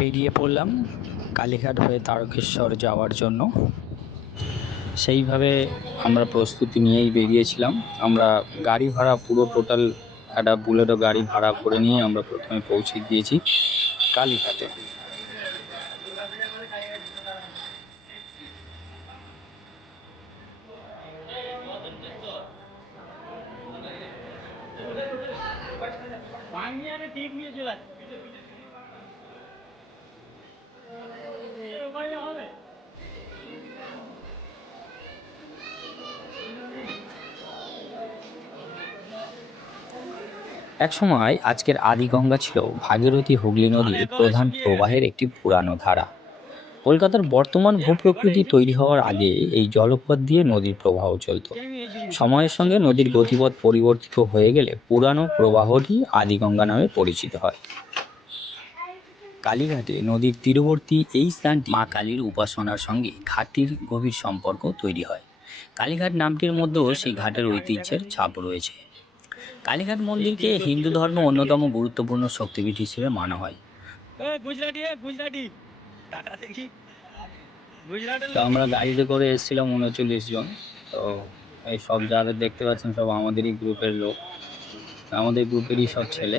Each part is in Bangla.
বেরিয়ে পড়লাম কালীঘাট হয়ে তারকেশ্বর যাওয়ার জন্য। সেইভাবে আমরা প্রস্তুতি নিয়েই বেরিয়েছিলাম। আমরা গাড়ি ভাড়া পুরো টোটাল একটা বুলেরো গাড়ি ভাড়া করে নিয়ে আমরা প্রথমে পৌঁছে গিয়েছি কালীঘাটে। একসময় আজকের আদিগঙ্গা ছিল ভাগীরথী হুগলি নদীর প্রধান প্রবাহের একটি পুরানো ধারা। কলকাতার বর্তমান ভূপ্রকৃতি তৈরি হওয়ার আগে এই জলপথ দিয়ে নদীর প্রবাহ চলত। সময়ের সঙ্গে নদীর গতিপথ পরিবর্তিত হয়ে গেলে পুরানো প্রবাহটি আদিগঙ্গা নামে পরিচিত হয়। কালীঘাটে নদীর তীরবর্তী এই স্থানটি মা কালীর উপাসনার সঙ্গে ঘাটটির গভীর সম্পর্ক তৈরি হয়। কালীঘাট নামটির মধ্যেও সেই ঘাটের ঐতিহ্যের ছাপ রয়েছে। কালীঘাট মন্দিরকে হিন্দু ধর্মের অন্যতম গুরুত্বপূর্ণ শক্তিপীঠ হিসেবে মানা হয়। তো আমরা গাড়িতে করে এসেছিলাম ৩৯ জন। তো এই সব যাদের দেখতে পাচ্ছেন সব আমাদেরই গ্রুপের লোক, আমাদের গ্রুপেরই সব ছেলে।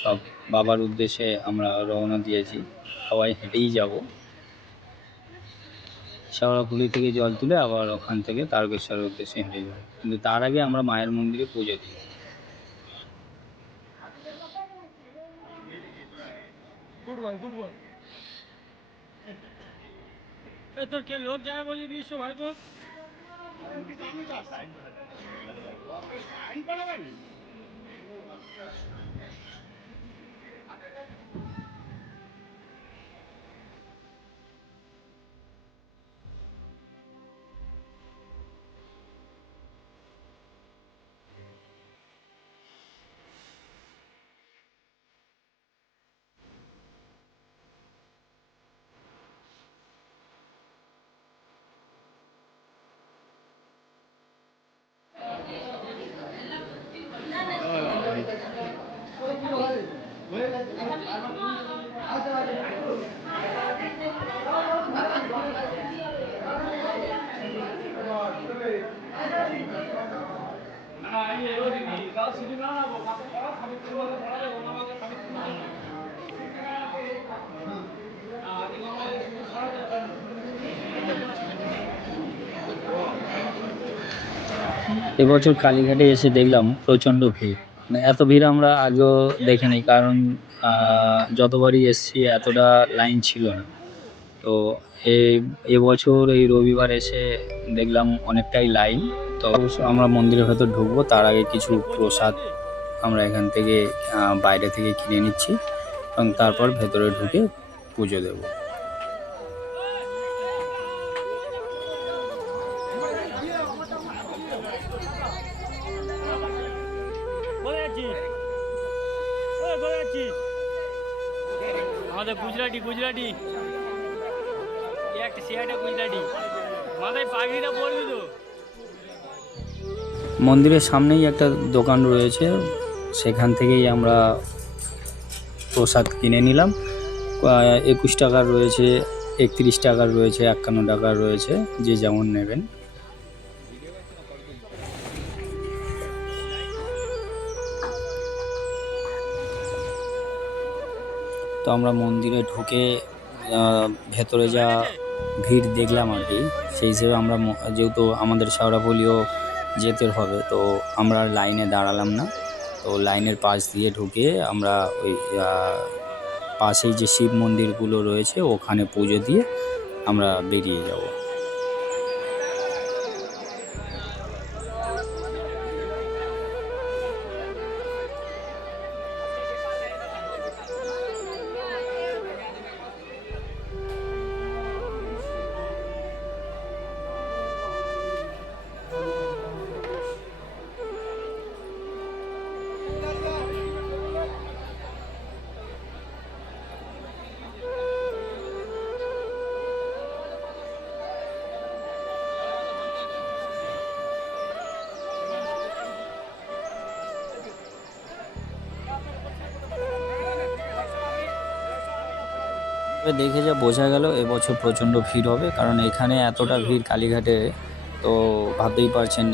সব বাবার উদ্দেশ্যে আমরা রওনা দিয়েছি। সবাই হেঁটেই যাব। শেওড়াফুলি থেকে জল তুলে আবার ওখান থেকে তারকেশ্বরের উদ্দেশ্যে হেঁটে যাব, কিন্তু তার আগে আমরা মায়ের মন্দিরে পুজো দিই। তোর কে লোক যায় বলি বিশ্ব ভাই তো এবছর কালীঘাটে এসে দেখলাম প্রচণ্ড ভিড়। মানে এত ভিড় আমরা আগেও দেখিনি, কারণ যতবারই এসছি এতটা লাইন ছিল না। তো এবছর এই রবিবার এসে দেখলাম অনেকটাই লাইন। তো অবশ্য আমরা মন্দিরের ভেতর ঢুকবো, তার আগে কিছু প্রসাদ আমরা এখান থেকে বাইরে থেকে কিনে নিচ্ছি এবং তারপর ভেতরে ঢুকে পুজো দেবো। আমাদের গুজরাটি একটা সিয়াটা গুজরাটি মাথায় পাগড়িটা পরবি তো। মন্দিরের সামনেই একটা দোকান রয়েছে, সেখান থেকেই আমরা প্রসাদ কিনে নিলাম। ২১ টাকার রয়েছে, ৩১ টাকার রয়েছে, ৫১ টাকার রয়েছে, যে যেমন নেবেন। তো আমরা মন্দিরে ঢুকে ভেতরে যা ভিড় দেখলাম আর কি, সেই হিসেবে আমরা যেহেতু আমাদের শেওড়াফুলিও যেতে হবে, তো আমরা লাইনে দাঁড়ালাম না। তো লাইনের পাশ দিয়ে ঢুকে আমরা ওই পাশেই যে শিব মন্দিরগুলো রয়েছে ওখানে পুজো দিয়ে আমরা বেরিয়ে যাব। দেখে যা বোঝা গেল এবছর প্রচণ্ড ভিড় হবে, কারণ এখানে এতটা ভিড় কালীঘাটে, তো ভাবতেই পারছেন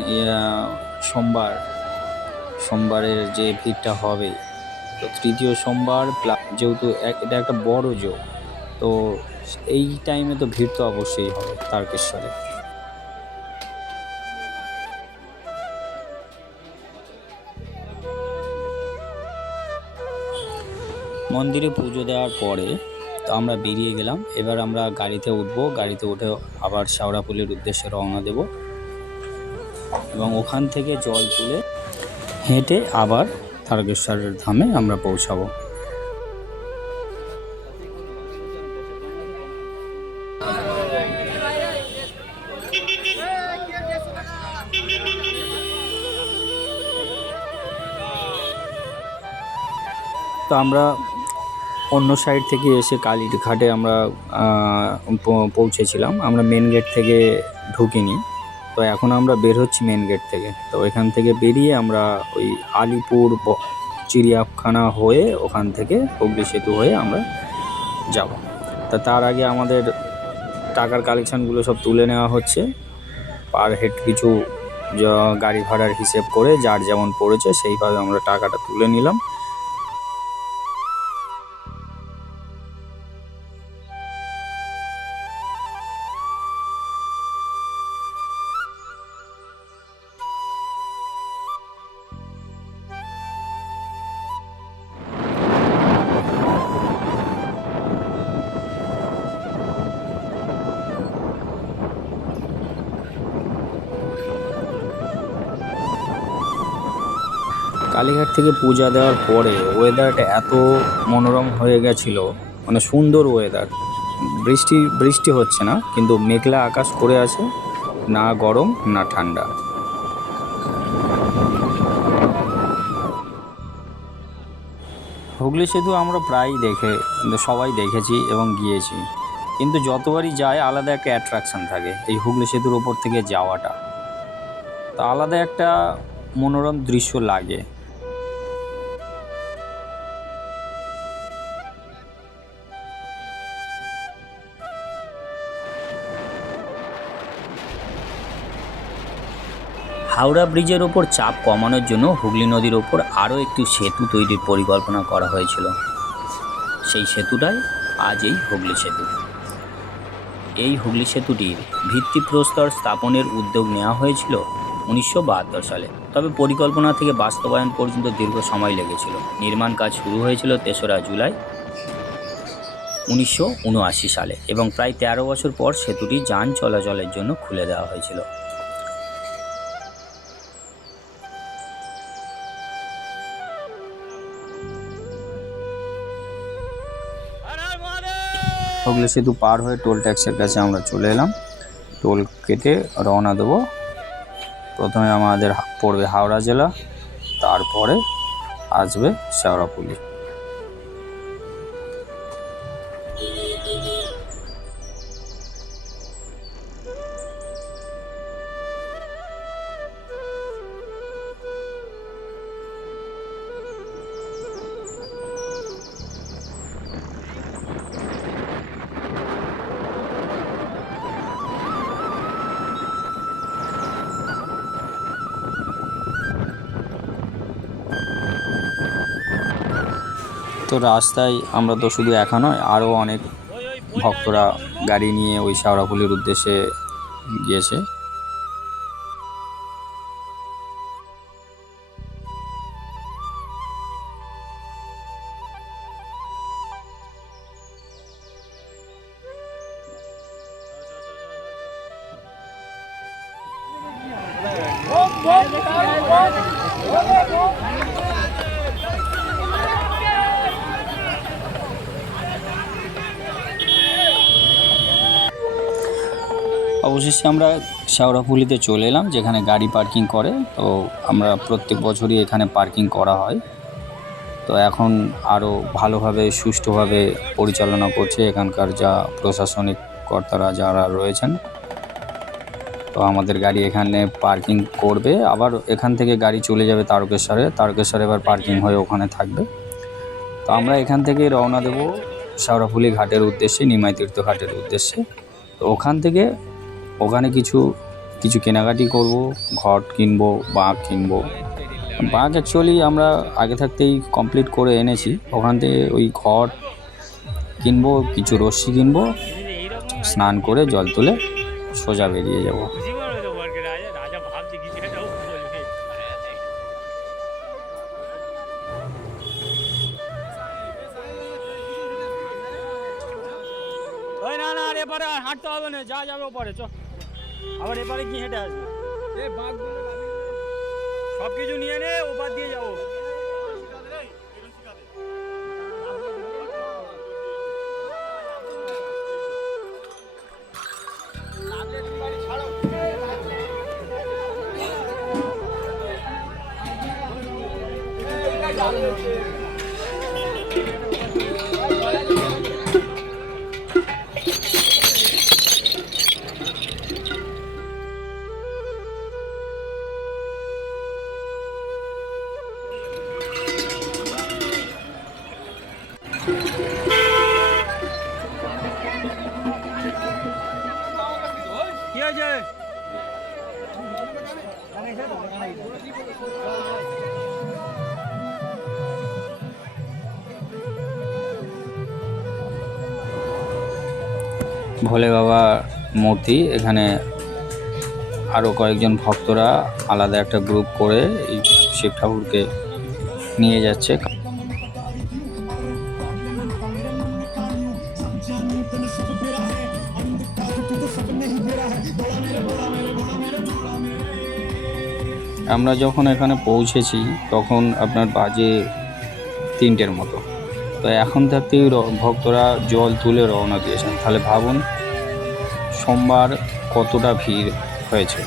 সোমবারের যে ভিড়টা হবে। তো তৃতীয় সোমবার যেহেতু এটা একটা বড় যোগ, তো এই টাইমে তো ভিড় তো অবশ্যই হবে তারকেশ্বরে। মন্দিরে পুজো দেওয়ার পরে তো আমরা বেরিয়ে গেলাম। এবার আমরা গাড়িতে উঠবো, গাড়িতে উঠে আবার শেওড়াফুলির উদ্দেশ্যে রওনা দেব এবং ওখান থেকে জল তুলে হেঁটে আবার তারকেশ্বরের ধামে আমরা পৌঁছাবো। তো আমরা অন্য সাইড থেকে এসে কালীঘাটে আমরা পৌঁছেছিলাম। আমরা মেন গেট থেকে ঢুকিনি, তো এখন আমরা বের হচ্ছি মেন গেট থেকে। তো এখান থেকে বেরিয়ে আমরা ওই আলিপুর চিড়িয়াখানা হয়ে ওখান থেকে হুগলি সেতু হয়ে আমরা যাব। তা তার আগে আমাদের টাকার কালেকশানগুলো সব তুলে নেওয়া হচ্ছে। পার হেড কিছু গাড়ি ভাড়ার হিসেব করে যার যেমন পড়েছে সেইভাবে আমরা টাকাটা তুলে নিলাম। কালীঘাট থেকে পূজা দেওয়ার পরে ওয়েদারটা এত মনোরম হয়ে গেছিল, মানে সুন্দর ওয়েদার। বৃষ্টি হচ্ছে না, কিন্তু মেঘলা আকাশ করে আছে, না গরম না ঠান্ডা। হুগলি সেতু আমরা প্রায়ই সবাই দেখেছি এবং গিয়েছি, কিন্তু যতবারই যায় আলাদা একটা অ্যাট্রাকশান থাকে এই হুগলি সেতুর ওপর থেকে যাওয়াটা। তা আলাদা একটা মনোরম দৃশ্য লাগে। হাওড়া ব্রিজের ওপর চাপ কমানোর জন্য হুগলি নদীর ওপর আরও একটি সেতু তৈরির পরিকল্পনা করা হয়েছিল। সেই সেতুটাই আজ এই হুগলি সেতু। এই হুগলি সেতুটির ভিত্তিপ্রস্তর স্থাপনের উদ্যোগ নেওয়া হয়েছিল 1972 সালে, তবে পরিকল্পনা থেকে বাস্তবায়ন পর্যন্ত দীর্ঘ সময় লেগেছিল। নির্মাণ কাজ শুরু হয়েছিল 3রা জুলাই 1979 সালে এবং প্রায় 13 বছর পর সেতুটি যান চলাচলের জন্য খুলে দেওয়া হয়েছিল। হুগলি সেতু পার হয়ে টোল ট্যাক্সের কাছে আমরা চলে এলাম। টোল কেটে রওনা দেবো। প্রথমে আমাদের পড়বে হাওড়া জেলা, তারপরে আসবে শেওড়াফুলি। তো রাস্তায় আমরা তো শুধু একা নয়, আরও অনেক ভক্তরা গাড়ি নিয়ে ওই শেওড়াফুলির উদ্দেশ্যে গিয়েছে। অবশেষে আমরা শেওড়াফুলিতে চলে এলাম, যেখানে গাড়ি পার্কিং করে। তো আমরা প্রত্যেক বছরই এখানে পার্কিং করা হয়। তো এখন আরও ভালোভাবে সুষ্ঠুভাবে পরিচালনা করছে এখানকার যা প্রশাসনিক কর্তারা যারা রয়েছেন। তো আমাদের গাড়ি এখানে পার্কিং করবে, আবার এখান থেকে গাড়ি চলে যাবে তারকেশ্বরে এবার পার্কিং হয়ে ওখানে থাকবে। তো আমরা এখান থেকে রওনা দেব শেওড়াফুলি ঘাটের উদ্দেশ্যে, নিমাই তীর্থ ঘাটের উদ্দেশ্যে। তো ওখান থেকে ওখানে কিছু কিছু কেনাকাটি করব, ঘট কিনবো, বাঁক কিনবো। বাঁক অ্যাকচুয়ালি আমরা আগে থাকতেই কমপ্লিট করে এনেছি। ওখান থেকে ওই ঘট কিনবো, কিছু রশ্মি কিনবো, স্নান করে জল তুলে সোজা বেরিয়ে যাব। না না, আর এপারে আর হাঁটতে হবে না, যা যাবে ওপারে চ, আবার এপারে কি হেঁটে আসবে? সব কিছু নিয়ে নে, ওপার দিয়ে যাবো। কি হয়েছে? ভোলে বাবা মূর্তি, এখানে আরও কয়েকজন ভক্তরা আলাদা একটা গ্রুপ করে এই শিব ঠাকুরকে নিয়ে যাচ্ছে। আমরা যখন এখানে পৌঁছেছি তখন আপনার বাজে 3টের মতো। তো এখন থাকতেই ভক্তরা জল তুলে রওনা দিয়েছেন। তাহলে ভাবুন সোমবার কতটা ভিড় হয়েছে।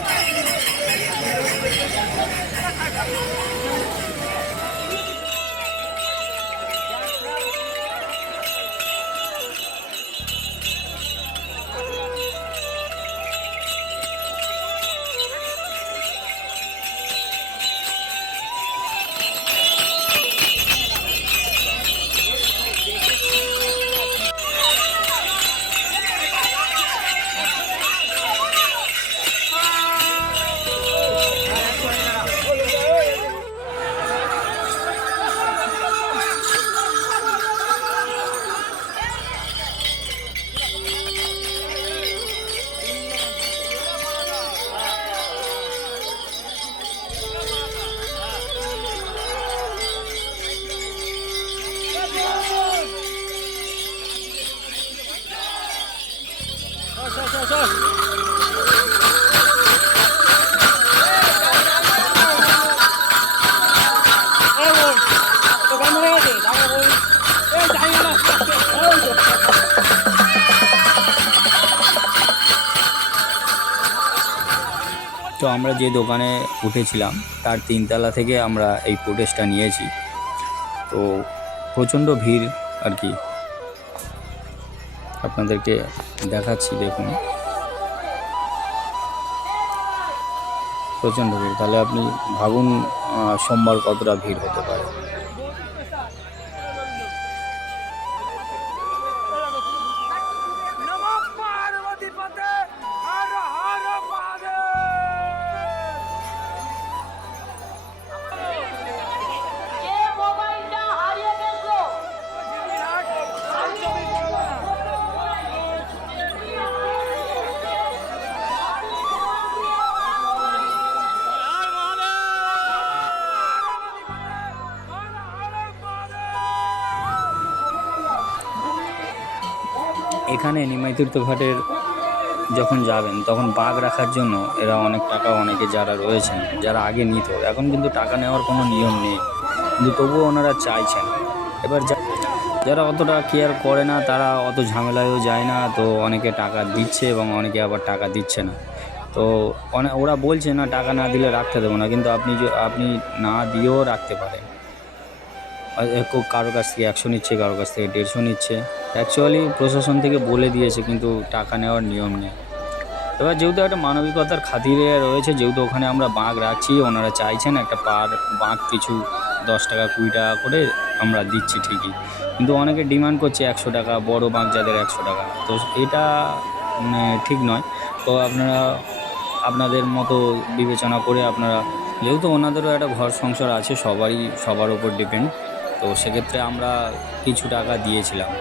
তো আমরা যে দোকানে উঠেছিলাম তার 3তলা থেকে আমরা এই ফুটেজটা নিয়েছি। তো প্রচণ্ড ভিড় আর কি, আপনাদেরকে দেখাচ্ছি, দেখুন প্রচণ্ড ভিড়। তাহলে আপনি ভাবুন সোমবার কতটা ভিড় হতে পারে। এখানে নিমাই তীর্থ ঘাটের যখন যাবেন তখন বাঘ রাখার জন্য এরা অনেক টাকা, অনেকে যারা রয়েছেন যারা আগে নিত, এখন কিন্তু টাকা নেওয়ার কোনো নিয়ম নেই, কিন্তু তবুও ওনারা চাইছেন। এবার যারা অতটা কেয়ার করে না তারা অত ঝামেলায়ও যায় না, তো অনেকে টাকা দিচ্ছে এবং অনেকে আবার টাকা দিচ্ছে না। তো ওরা বলছে না টাকা না দিলে রাখতে দেবো না, কিন্তু আপনি না দিয়েও রাখতে পারেন। কারোর কাছ থেকে 100 নিচ্ছে, কারোর কাছ থেকে 150 নিচ্ছে। অ্যাকচুয়ালি প্রশাসন থেকে বলে দিয়েছে, কিন্তু টাকা নেওয়ার নিয়ম নেই। এবার যেহেতু একটা মানবিকতার খাতিরে রয়েছে, যেহেতু ওখানে আমরা বাঘ রাখছি, ওনারা চাইছেন একটা পার বাঘ পিছু 10 টাকা 20 টাকা করে আমরা দিচ্ছি ঠিকই, কিন্তু অনেকে ডিমান্ড করছে 100 টাকা, বড় বাঁক যাদের 100 টাকা। তো এটা মানে ঠিক নয়। তো আপনারা আপনাদের মতো বিবেচনা করে আপনারা, যেহেতু ওনাদেরও একটা ঘর সংসার আছে, সবারই সবার ওপর ডিপেন্ড, তো সেক্ষেত্রে আমরা কিছু টাকা দিয়েছিলাম।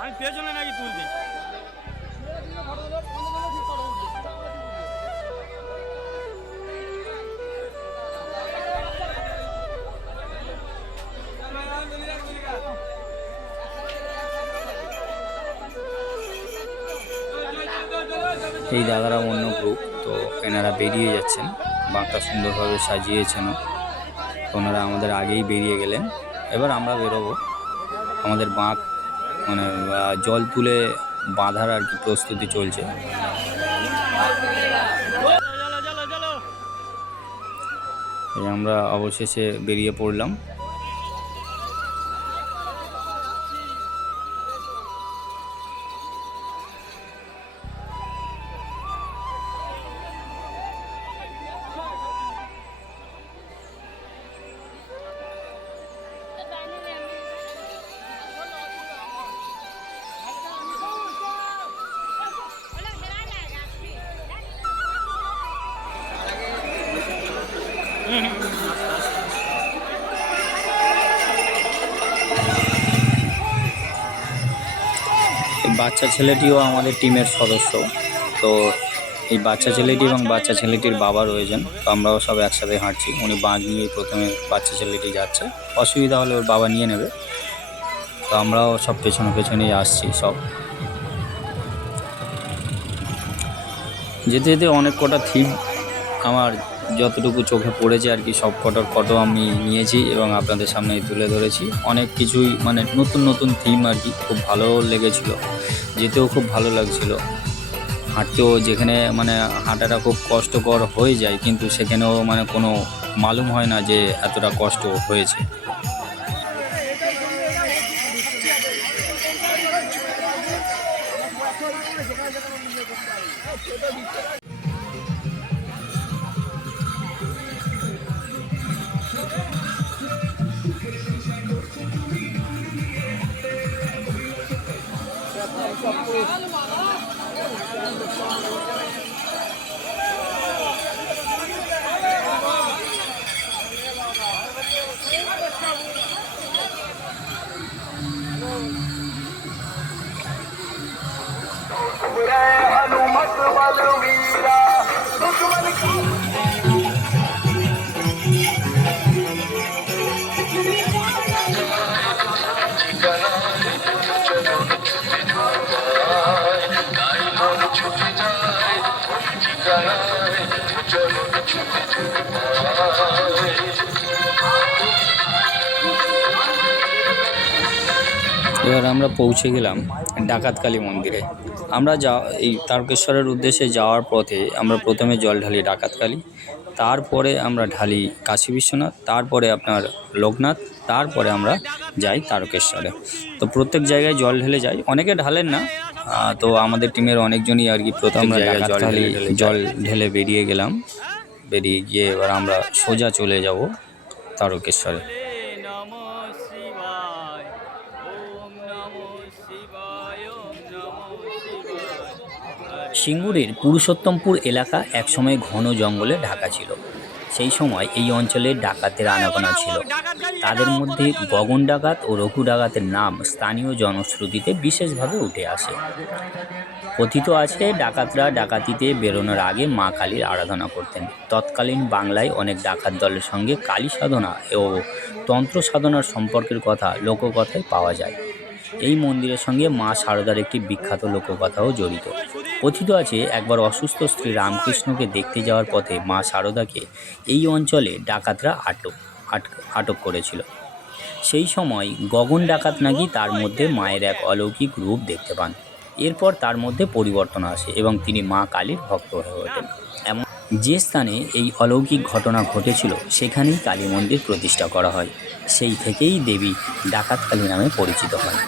আমি পেছনে নাকি তুলবি? এই দাদারা অন্য গ্রুপ, তো এনারা বেরিয়ে যাচ্ছেন, বাঁকটা সুন্দরভাবে সাজিয়েছেনও। তো ওনারা আমাদের আগেই বেরিয়ে গেলেন। এবার আমরা বেরোবো। আমাদের বাঁক মানে জল তুলে বাঁধার আর কি প্রস্তুতি চলছে। এই আমরা অবশেষে বেরিয়ে পড়লাম। এই বাচ্চা ছেলেটিও আমাদের টিমের সদস্য। তো এই বাচ্চা ছেলেটি এবং বাচ্চা ছেলেটির বাবা রয়েছেন, তো আমরাও সব একসাথে হাঁটছি। উনি বাঁক নিয়ে প্রথমে বাচ্চা ছেলেটি যাচ্ছে, অসুবিধা হলে ওর বাবা নিয়ে নেবে। তো আমরাও সব পেছনে পেছনেই আসছি সব। যেতে যেতে অনেক কটা থিম আমার যতটুকু চোখে পড়েছে আর কি, সব কটার ফটো আমি নিয়েছি এবং আপনাদের সামনে তুলে ধরেছি। অনেক কিছুই মানে নতুন নতুন থিম আর কি, খুব ভালো লেগেছিলো, যেতেও খুব ভালো লাগছিলো। হাঁটতেও যেখানে মানে হাঁটাটা খুব কষ্টকর হয়ে যায়, কিন্তু সেখানেও মানে কোনো মালুম হয় না যে এতটা কষ্ট হয়েছে। এবার আমরা পৌঁছে গেলাম ডাকাতকালী মন্দিরে। আমরা এই তারকেশ্বরের উদ্দেশ্যে যাওয়ার পথে আমরা প্রথমে জল ঢালি ডাকাতকালী, তারপরে আমরা ঢালি কাশী বিশ্বনাথ, তারপরে আপনার লোকনাথ, তারপরে আমরা যাই তারকেশ্বরে। তো প্রত্যেক জায়গায় জল ঢেলে যাই, অনেকে ঢালেন না। তো আমাদের টিমের অনেকজনই আর কি প্রথম জায়গায় জল ঢেলে বেরিয়ে গেলাম। বেরিয়ে গিয়ে এবার আমরা সোজা চলে যাব তারকেশ্বরে। সিঙ্গুরের পুরুষোত্তমপুর এলাকা একসময় ঘন জঙ্গলে ঢাকা ছিল। সেই সময় এই অঞ্চলে ডাকাতের আনাগোনা ছিল। তাদের মধ্যে গগন ডাকাত ও রঘু ডাকাতের নাম স্থানীয় জনশ্রুতিতে বিশেষভাবে উঠে আসে। কথিত আছে ডাকাতরা ডাকাতিতে বেরোনোর আগে মা কালীর আরাধনা করতেন। তৎকালীন বাংলায় অনেক ডাকাত দলের সঙ্গে কালী সাধনা ও তন্ত্র সাধনার সম্পর্কের কথা লোককথায় পাওয়া যায়। এই মন্দিরের সঙ্গে মা শারদার একটি বিখ্যাত লোককথাও জড়িত। কথিত আছে একবার অসুস্থ স্ত্রী রামকৃষ্ণকে দেখতে যাওয়ার পথে মা শারদাকে এই অঞ্চলে ডাকাতরা আটক করেছিল। সেই সময় গগন ডাকাত নাকি তার মধ্যে মায়ের এক অলৌকিক রূপ দেখতে পান। এরপর তার মধ্যে পরিবর্তন আসে এবং তিনি মা কালীর ভক্ত হয়ে ওঠেন। যে স্থানে এই অলৌকিক ঘটনা ঘটেছিল সেখানেই কালী মন্দির প্রতিষ্ঠা করা হয়। সেই থেকেই দেবী ডাকাতকালী নামে পরিচিত হয়।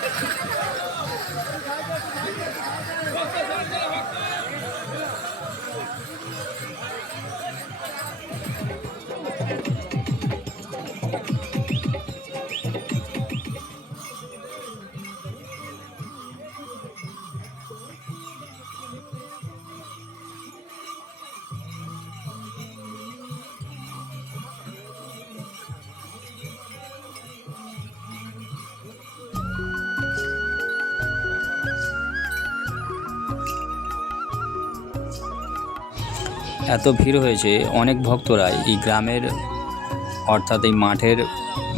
এত ভিড় হয়েছে, অনেক ভক্তরা এই গ্রামের অর্থাৎ এই মাঠের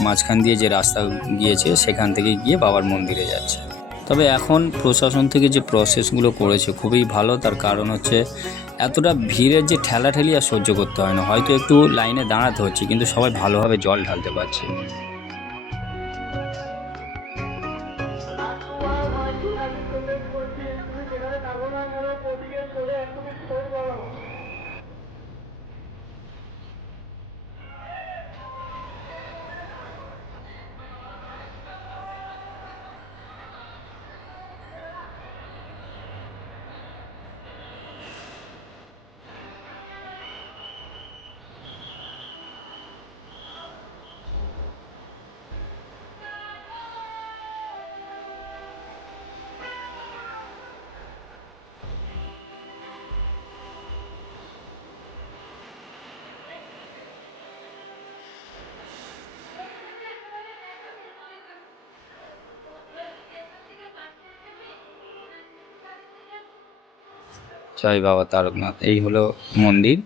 মাঝখান দিয়ে যে রাস্তা গিয়েছে সেখান থেকে গিয়ে বাবার মন্দিরে যাচ্ছে। তবে এখন প্রশাসন থেকে যে প্রসেসগুলো করেছে খুবই ভালো, তার কারণ হচ্ছে এতটা ভিড়ের যে ঠেলাঠেলি আর সহ্য করতে হয় না। হয়তো একটু লাইনে দাঁড়াতে হচ্ছে, কিন্তু সবাই ভালোভাবে জল ঢালতে পারছে। জয় বাবা তারকনাথ। এই হলো মন্দির।